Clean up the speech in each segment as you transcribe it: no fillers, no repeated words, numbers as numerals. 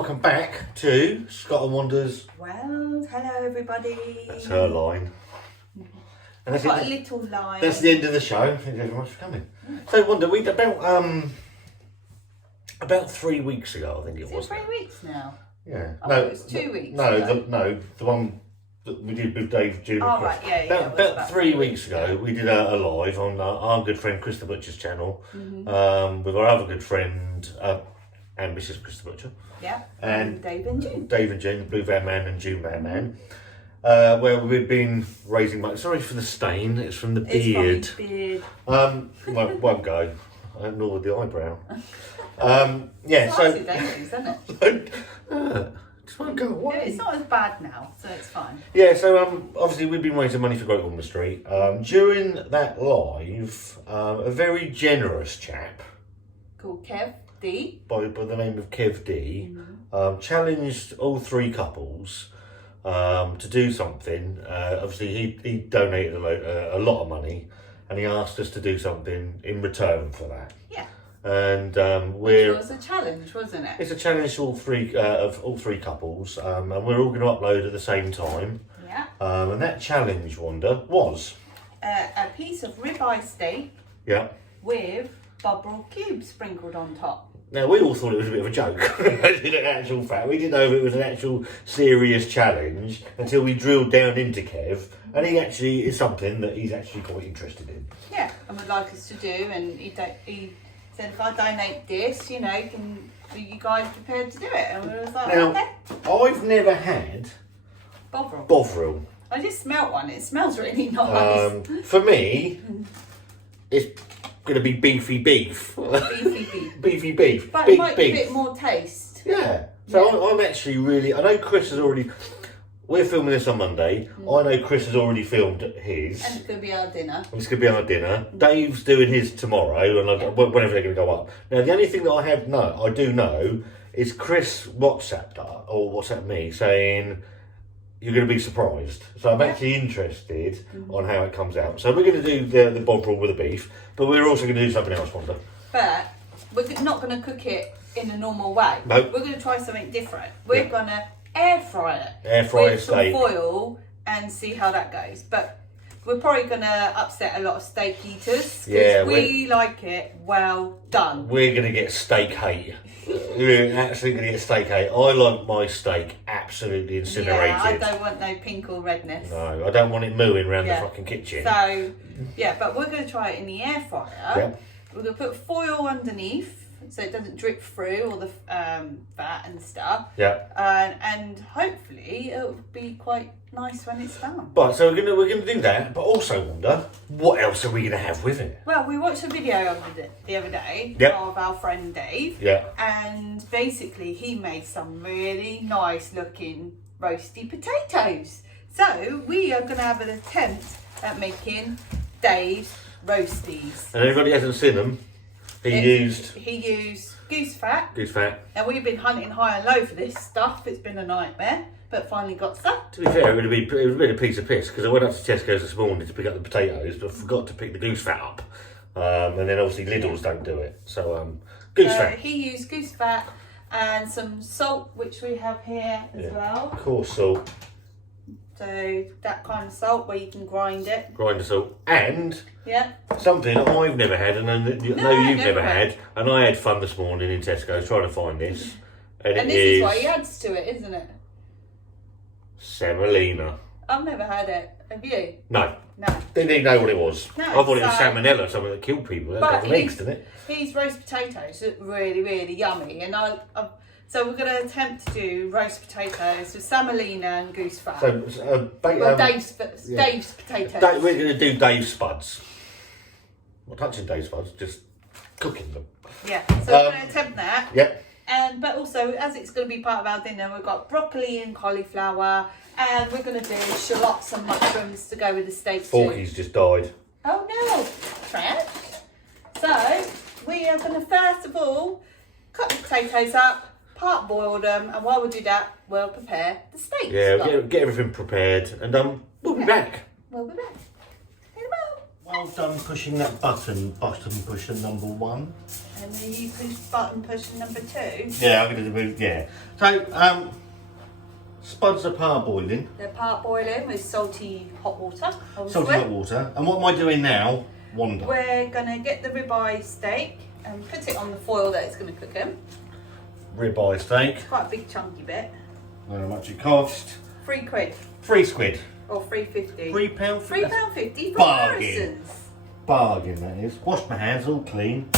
welcome back to Scott and Wander's. Well, hello everybody. That's her line. And I've got a little line. That's the end of the show. Thank you very much for coming. So, Wander, we about 3 weeks ago, I think it was. 3 weeks now? Yeah. Oh, it was 2 weeks. The one that we did with Dave June. Oh, right, yeah. About 3 weeks ago, we did a live on our good friend Chris the Butcher's channel with our other good friend and Mrs. Chris the Butcher. Yeah. And Dave and June. Dave and June, the Blue Van Man and June Van Man. Where we've been raising money. Sorry for the stain, it's from the beard. It's from his beard. Won't go. Nor with the eyebrow. It's slightly dangerous, isn't it? Just won't go away. Yeah, it's not as bad now, so it's fine. Yeah, so obviously we've been raising money for Great Ormond Street. During that live, a very generous chap Called Kev D. by the name of Kev D challenged all three couples to do something. Obviously he donated a lot of money and he asked us to do something in return for that. Yeah. And it was a challenge, wasn't it? It's a challenge to all three couples, and we're all going to upload at the same time. Yeah. And that challenge, Wanda, was a piece of ribeye steak. Yeah. With BOVRIL cubes sprinkled on top. Now we all thought it was a bit of a joke. In actual fact, we didn't know if it was an actual serious challenge until we drilled down into Kev, and he actually is something that he's actually quite interested in. Yeah, and would like us to do, and he said if I donate this, are you guys prepared to do it? And we was like, now, okay. I've never had BOVRIL. I just smelt one. It smells really nice. For me, it's going to be beefy beef. Beefy beef. But Big it might beef. give it more taste. Yeah. So I'm actually really... I know Chris has already... We're filming this on Monday. I know Chris has already filmed his. And it's going to be our dinner. It's going to be our dinner. Dave's doing his tomorrow, and whenever they're going to go up. Now, the only thing that I do know is Chris WhatsApped me saying you're going to be surprised. So I'm actually interested on how it comes out. So we're going to do the BOVRIL with the beef, but we're also going to do something else, Wanda. But we're not going to cook it in a normal way. No. We're going to try something different. We're going to air fry it. Air fry with steak. some foil and see how that goes. But we're probably going to upset a lot of steak eaters because we like it well done. We're going to get steak hate. We're actually going to get steak hate. I like my steak absolutely incinerated. Yeah, I don't want no pink or redness. No, I don't want it mooing around the fucking kitchen. So, yeah, but we're going to try it in the air fryer. Yeah. We're going to put foil underneath so it doesn't drip through all the fat and stuff. Yeah. And hopefully it'll be quite nice when it's done. But so we're gonna do that, but also wonder what else are we gonna have with it? Well, we watched a video of it the other day of our friend Dave. Yeah. And basically he made some really nice looking roasty potatoes. So we are gonna have an attempt at making Dave's roasties. And everybody hasn't seen them. He used goose fat. Goose fat. And we've been hunting high and low for this stuff. It's been a nightmare, but finally got some. To be fair, it would have been a piece of piss because I went up to Tesco's this morning to pick up the potatoes, but forgot to pick the goose fat up. And then obviously Lidl's don't do it. So goose fat. He used goose fat and some salt, which we have here as well. Coarse salt. So that kind of salt where you can grind it. Grind the salt. And yeah, something I've never had and I know you've never had. And I had fun this morning in Tesco's trying to find this. And this is what he adds to it, isn't it? Semolina. I've never had it. Have you? No. No. Didn't even know what it was. No, I thought it was salmonella, something that killed people. That got legs, didn't it? These roast potatoes look really, really yummy. And so we're going to attempt to do roast potatoes with semolina and goose fat. Dave's potatoes. We're going to do Dave's spuds. Not touching Dave's spuds, just cooking them. Yeah, so we're going to attempt that. Yep. But also, as it's going to be part of our dinner, we've got broccoli and cauliflower, and we're going to do shallots and mushrooms to go with the steak too. Forky's just died. Oh no, Fred. So, we are going to first of all cut the potatoes up, part boil them, and while we do that, we'll prepare the steak. Yeah, get everything prepared, and we'll be back. We'll be back. In a moment. well done pushing that button pusher number 1. And then you push button pusher number 2. Yeah, I'm going to do, yeah. So, spuds are parboiling. They're parboiling with salty hot water. Salty hot water. And what am I doing now? Wonder. We're going to get the ribeye steak and put it on the foil that it's going to cook in. Ribeye steak. It's quite a big chunky bit. I don't know how much it cost. £3. 3 squid. Or £3.50. £3. £3.50 for Bargain. Morrison's. Bargain, that is. Washed my hands all clean.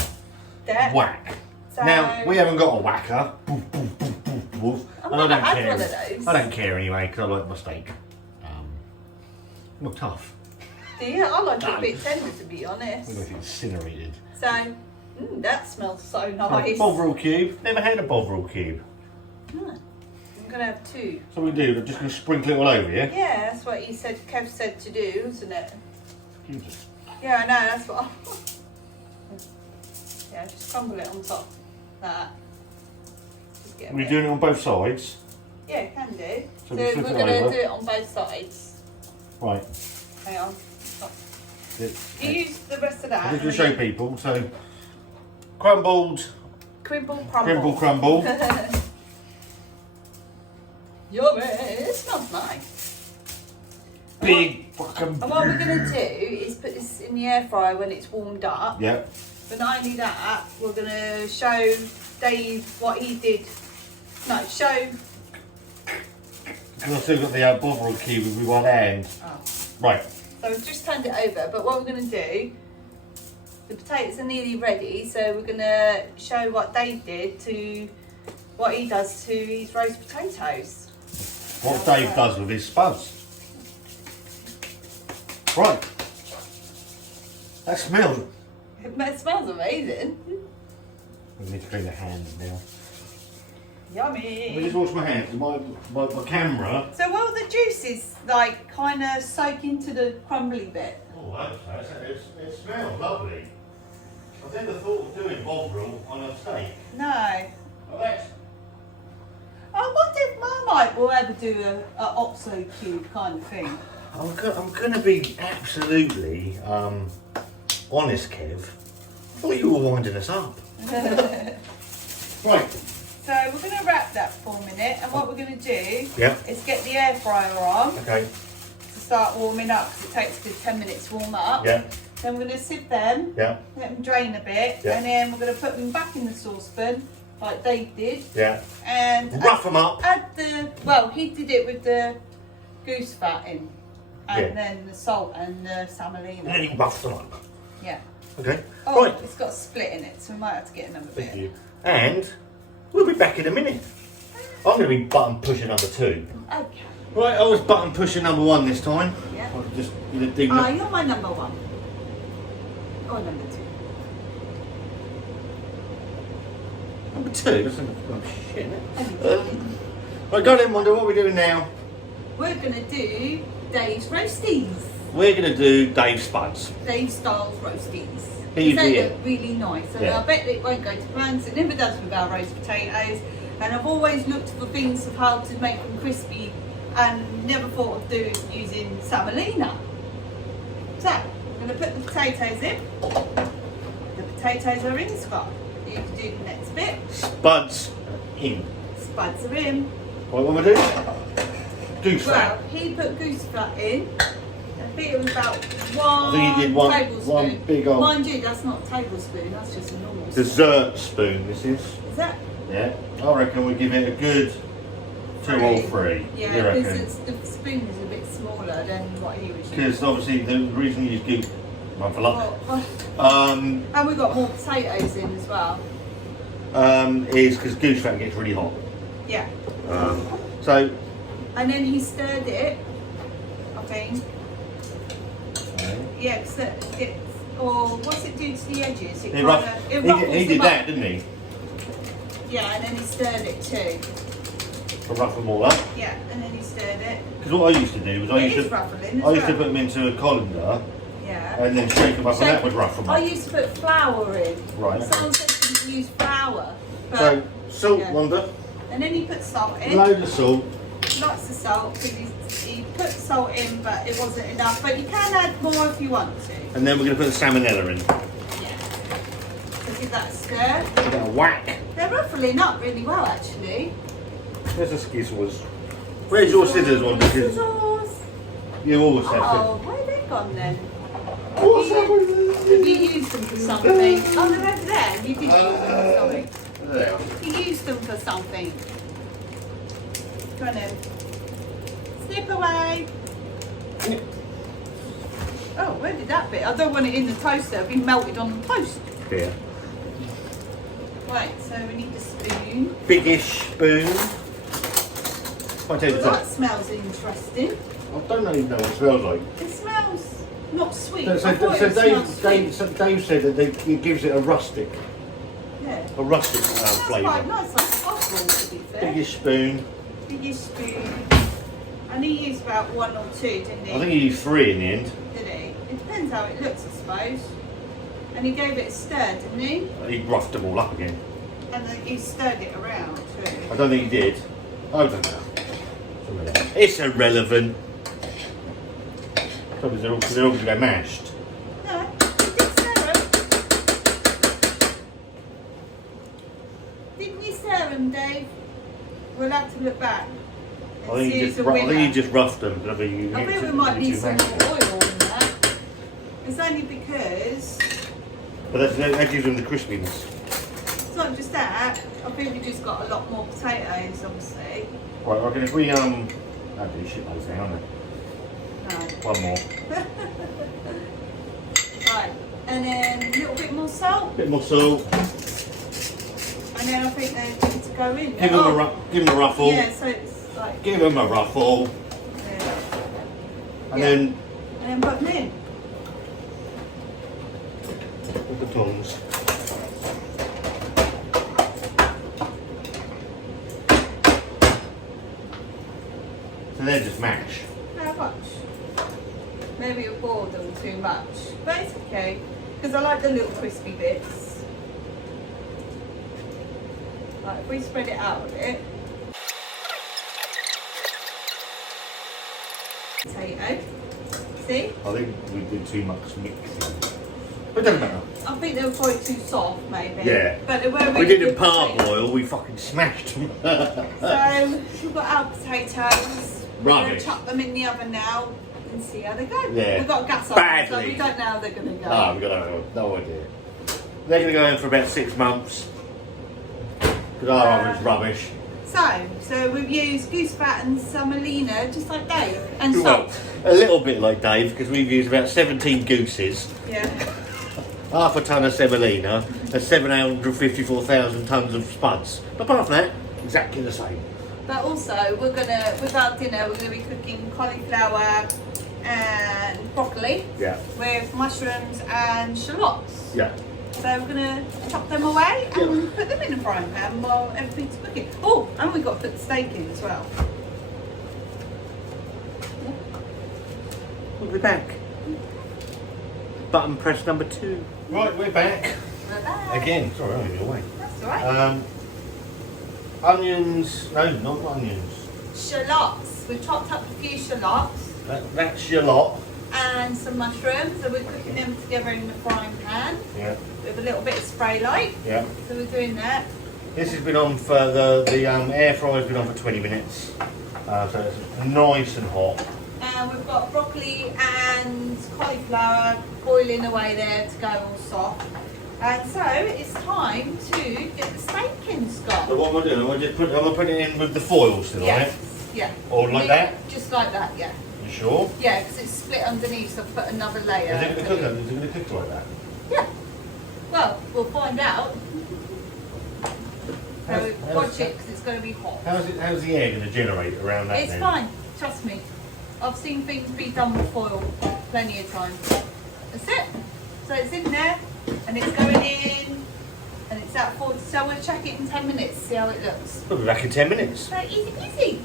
There. Whack. So, Now, we haven't got a whacker. Boof, boof, boof, boof, boof. I've And I never don't had care. one of those. I don't care anyway, because I like my steak. Not tough. Do you? I like it a bit tender, to be honest. I like it incinerated. So, that smells so nice. Bovril cube. Never had a Bovril cube. I'm going to have 2. So we do, we're just going to sprinkle it all over, yeah? Yeah, that's what he said, Kev said to do, isn't it? You just- Yeah, I know, that's what Yeah, just crumble it on top. That. Just get a Are we bit. doing it on both sides? Yeah, can do. So So we we're flip it going to over. do it on both sides. Right. Hang on. Stop. It- You use the rest of that. I'm just and going to show then people. So, crumbled, Crumble, crumble. crumble. Yummy! It smells nice. Big fucking. And what we're going to do is put this in the air fryer when it's warmed up. Yeah. But not only that, we're going to show Dave what he did. No, show. Because I've still got the Bovril cube with one hand. Oh. Right. So we've just turned it over. But what we're going to do, the potatoes are nearly ready. So we're going to show what Dave did to what he does to his roast potatoes. What Dave does with his spuds. Right. That smells. It smells amazing. I need to clean the hands now. Let me Yummy. just wash my hands. My camera. So will the juices like kind of soak into the crumbly bit? Oh, I hope so. It smells lovely. I've never thought of doing Bovril on a steak. No. Oh, that's. I wonder if Marmite will ever do a Oxo cube kind of thing. I'm going to be absolutely honest, Kev. I thought you were winding us up. Right. So we're going to wrap that for a minute, and what we're going to do Yeah. is get the air fryer on Okay. to start warming up, because it takes a good 10 minutes to warm up. Yeah. Then we're going to sieve them, Yeah. let them drain a bit, Yeah. and then we're going to put them back in the saucepan, like Dave did, Yeah. and Rough them up. add well, he did it with the goose fat in, and Yeah. then the salt and the And then semolina. you rough them up. Yeah. Okay. Oh, Right. it's got a split in it, so we might have to get another bit. Thank you. And we'll be back in a minute. I'm going to be button pusher number 2. Okay. Right, I was button pusher number 1 this time. Yeah. I'll just do Oh, you're my number 1. Or number 2. number 2. That's shit, isn't it? Right, go then, Wonder. What are we doing now? We're going to do Dave's roasties. We're going to do Dave Spuds. Dave Styles roasties. Here, 'Cause they here. look really nice. And Yeah. I bet it won't go to plans. It never does with our roast potatoes. And I've always looked for things of how to make them crispy and never thought of using semolina. So, I'm going to put the potatoes in. The potatoes are in, Scott. You can do the next bit. Spuds in. Spuds are in. What am I doing? Goose Well, fat. he put goose fat in. I think it was about 1 I think he did one tablespoon. big old Mind you, that's not a tablespoon, that's just a normal spoon. dessert spoon, this is. Is that? Yeah. I reckon we give it a good 2 or 3. Yeah, You reckon? because the spoon is a bit smaller than what he was using. Because obviously the reason you use goose. One for luck. Well, and we've got more potatoes in as well. Is because goose fat gets really hot. Yeah. So. And then he stirred it, I think. Yeah, because or what's it do to the edges? It He ruffles did them that, up. didn't he? Yeah, and then he stirred it too. To rough them all up. Yeah, and then he stirred it. Because what I used to do was I It used is to ruffling as put well. them into a colander Yeah. and then shake them up, and that would rough them I up. used to put flour in. Right. Someone said to use flour. But, So salt, yeah. Wonder. And then he put salt in. Load of salt. Lots of salt because he's he put salt in, but it wasn't enough. But you can add more if you want to. And then we're going to put the salmonella in. Yeah. So give that a stir. Give it a whack. They're ruffling up really well, actually. Where's the skizzles? Where's your scissors one? Because Scissors. you always have Oh, where are they gone then? What's that with Have you used them for something? Oh, they're over there. You did use them, sorry. There. You used them for something. Go on then. Snip away. Oh, where did that bit? I don't want it in the toaster. It'll be melted on the toast. Here. Right, so we need a spoon. Biggish spoon. I'll tell you Well, the that smells interesting. I don't even know what it smells like. It smells not sweet. So, I thought it smelled sweet. Dave said that it gives it a rustic Yeah. flavour. Quite nice, like puffball, to be fair. Biggish spoon. Biggish spoon. And he used about 1 or 2, didn't he? I think he used 3 in the end. Did he? It depends how it looks, I suppose. And he gave it a stir, didn't he? He roughed them all up again. And then he stirred it around too. I don't think he did. I don't know. It's irrelevant. Because they're all going to go mashed. No, he did stir them. Didn't you stir them, Dave? We'll have to look back. I think he just roughed them. I think we might need some more oil in that. It's only because But that gives them the crispiness. it's not just that. I think we just got a lot more potatoes, obviously. Right, I reckon if we that'd be shit loads now, aren't No. it? One more. Right, and then a little bit more salt, Bit more salt. and then I think they're ready to go in. Give them a ruffle. Yeah, so it's like Give them a ruffle. yeah. And Yeah. then And then put them in. with the tongs. So they're just mash. How much? Maybe you boiled them too much, but it's okay because I like the little crispy bits. Like if we spread it out a bit. Potato. See? I think we did too much mixing. But it doesn't matter. I think they were probably too soft, maybe. Yeah. But they were really We didn't good potatoes. parboil, we fucking smashed them. So we've got our potatoes. We're going to Rubbish. chuck them in the oven now and see how they go. Yeah. We've got gas on, so Badly. we don't know how they're going to go. No, we've got no idea. They're going to go in for about 6 months. Because our oven's rubbish. So we've used goose fat and semolina, just like Dave, and Well, salt. a little bit like Dave, because we've used about 17 gooses, Yeah. half a tonne of semolina, and 754,000 tonnes of spuds. But apart from that, exactly the same. But also, with our dinner, we're gonna be cooking cauliflower and broccoli Yeah. with mushrooms and shallots. Yeah. So we're gonna chop them away and put them in the frying pan while everything's cooking. Oh, and we've got to put the steak in as well. We'll be back. Button press number 2. Right, we're back. We're back. Again, sorry, I'm in your way. That's all right. Onions, no, not onions. Shallots. We've chopped up a few shallots That's your lot. and some mushrooms. So we're cooking them together in the frying pan Yeah, with a little bit of spray light. yeah. So we're doing that. This has been on for the air fryer's been on for 20 minutes. So it's nice and hot. And we've got broccoli and cauliflower boiling away there to go all soft. And so it's time to get the steak in, Scott. So what am I doing? I'm gonna put it in with the foil still, Yes. right? Yeah. Or like that? Just like that, yeah. You sure? Yeah, because it's split underneath, so I've put another layer. Is it gonna cook like that? Yeah. Well, we'll find out. So watch it, because it's going to be hot. How's the air gonna generate around that? It's then? fine, trust me. I've seen things be done with foil plenty of times. That's it. So it's in there, and it's going in, and it's at 40. So we'll check it in 10 minutes, see how it looks. We'll be back in 10 minutes. So easy peasy.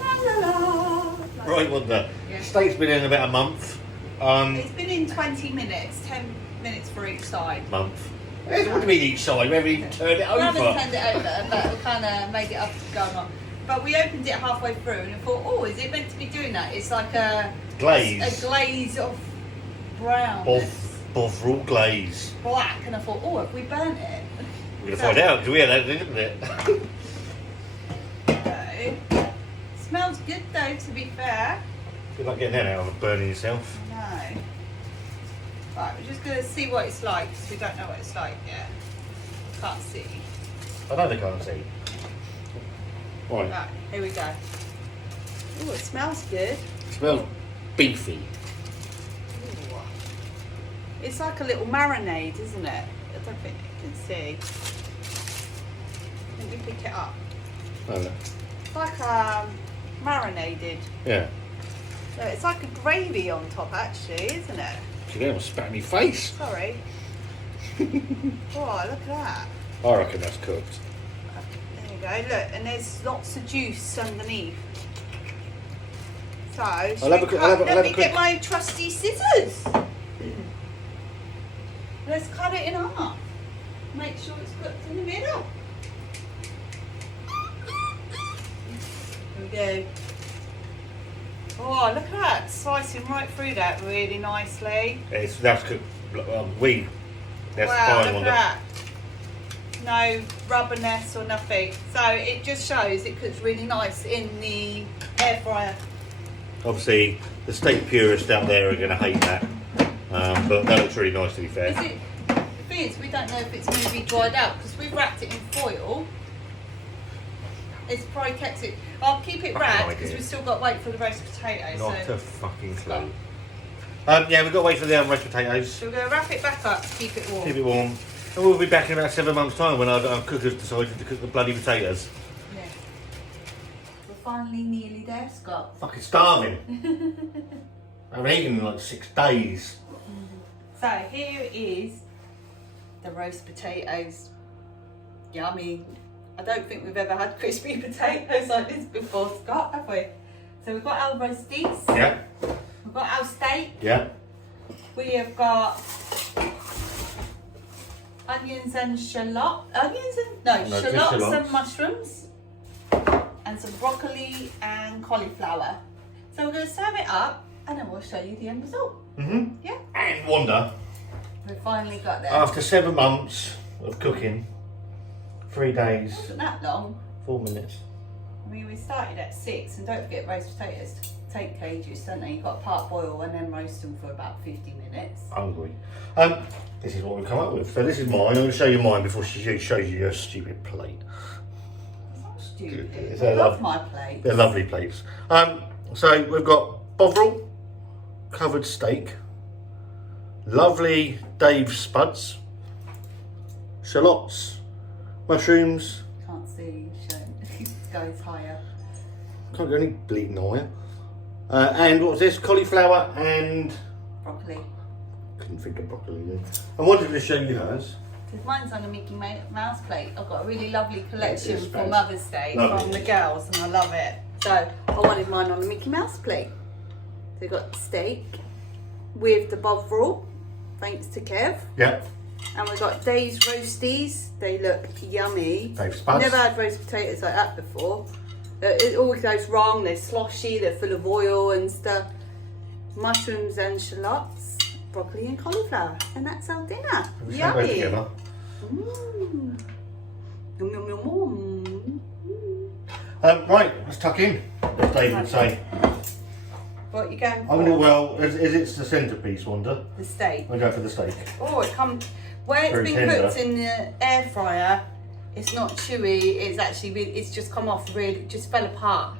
La la la. Right, well the Yeah. steak's been in about a month. It's been in 20 minutes, 10 minutes for each side. Month. What do you mean each side? We haven't even turned it We haven't over. turned it over, but we kind of made it up as going on. but we opened it halfway through and I thought, oh, is it meant to be doing that? It's like a glaze. A glaze of brown. BOVRIL glaze. Black, and I thought, oh, have we burnt it? We're going to find out because we had that, didn't it? So, smells good though, to be fair. Good luck getting that out of burning yourself. No. Right, we're just going to see what it's like because we don't know what it's like yet. Can't see. I know they can't see. Right. Right, here we go. Oh, it smells good. It smells beefy. Ooh. It's like a little marinade, isn't it? I don't think you can see. Let me pick it up. Oh, no. It's like marinated. Yeah. So it's like a gravy on top, actually, isn't it? You almost spat in my face. Sorry. Oh, look at that. I reckon that's cooked. There you go. Look, and there's lots of juice underneath. So, let me get my trusty scissors. Let's cut it in half. Make sure it's cooked in the middle. There we go. Oh, look at that. Slicing right through that really nicely. That's cooked. That's Wow, fine look on at that. No rubberness or nothing. So it just shows it cooks really nice in the air fryer. Obviously, the steak purists out there are going to hate that. But that looks really nice, to be fair. Is it? The thing is, we don't know if it's going to be dried out because we've wrapped it in foil. It's probably kept it. I'll keep it wrapped because we've still got to wait for the roast potatoes. Not so. a fucking clue. Yeah, we've got to wait for the roast potatoes. So we're going to wrap it back up to keep it warm. Keep it warm. And we'll be back in about 7 months' time when our cookers decided to cook the bloody potatoes. Yeah. We're finally nearly there, Scott. Fucking starving. I haven't eaten in like 6 days. So here is the roast potatoes. Yummy. I don't think we've ever had crispy potatoes like this before, Scott, have we? So we've got our roasties. Yeah. We've got our steak. Yeah. We have got onions and shallots and mushrooms, and some broccoli and cauliflower. So we're going to serve it up and then we'll show you the end result. Yeah. And wonder, We finally got there. after 7 months of cooking, 3 days, It wasn't that long. 4 minutes. I mean, we started at 6, and don't forget roast potatoes take ages, don't they? You've got to part boil and then roast them for about 50 minutes. Hungry. This is what we've come up with. So this is mine. I'm going to show you mine before she shows you your stupid plate. It's not stupid. It's I a love my plate. They're lovely plates. So we've got BOVRIL covered steak, lovely Dave spuds, shallots, mushrooms. Can't see, it goes higher. Can't go any bleeding higher. And what was this? Cauliflower and Broccoli. couldn't think of broccoli then. I wanted to show you hers. Because mine's on a Mickey Mouse plate. I've got a really lovely collection It's for fancy. Mother's Day Lovely. from the girls, and I love it. So I wanted mine on a Mickey Mouse plate. So we've got steak with the BOVRIL, thanks to Kev. Yeah. And we've got Dave's roasties. They look yummy. Dave spuds. Never had roast potatoes like that before. It always goes wrong. They're sloshy. They're full of oil and stuff. Mushrooms and shallots, broccoli and cauliflower, and that's our dinner. We should both Yummy. together. Yum, yum, yum, yum. Right, let's tuck in. As Dave would say. What are you going for? I'm gonna, well, as it's the centrepiece, Wanda. The steak. I go for the steak. Oh, it comes where it's Very been tender. cooked in the air fryer. It's not chewy. It's actually it's just come off really, just fell apart.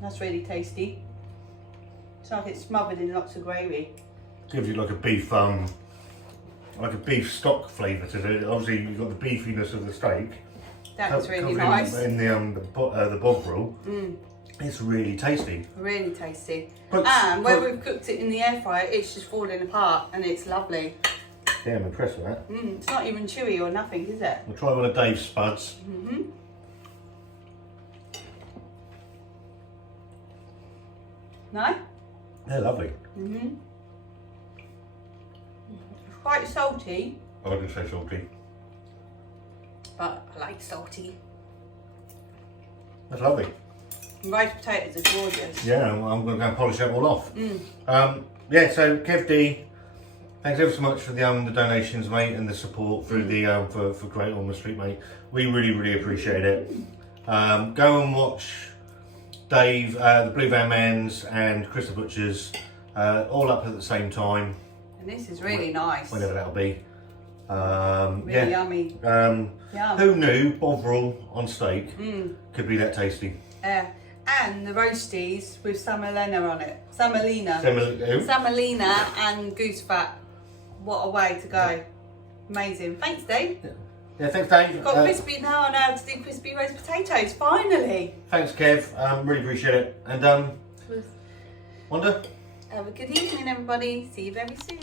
That's really tasty. It's like it's smothered in lots of gravy. Gives you like a beef stock flavour to it. Obviously, you've got the beefiness of the steak. That's really comes nice. In the BOVRIL. It's really tasty. Really tasty. But- And where but- we've cooked it in the air fryer, it's just falling apart and it's lovely. Yeah, I'm impressed with that. It's not even chewy or nothing, is it? We'll try one of Dave's spuds. No? They're lovely. Quite salty, I wouldn't say salty. but I like salty. That's lovely. Roast potatoes are gorgeous. Yeah, I'm going to go and polish that all off. Yeah, so Kev D, thanks ever so much for the donations, mate, and the support through the for Great Ormond Street, mate. We really appreciate it. Go and watch Dave, the Blue Van Mans, and Chris the Butchers, all up at the same time. And this is really nice. Whenever that'll be. Really yummy. Yum. Who knew Bovril on steak could be that tasty? And the roasties with Samalena on it. Samalina. Who? Samalina and goose fat. What a way to go. Amazing. Thanks, Dave. Yeah, thanks, Dave. Got crispy now. I know how to do crispy roast potatoes. Finally. Thanks, Kev. Really appreciate it. And Wanda? Have a good evening, everybody. See you very soon.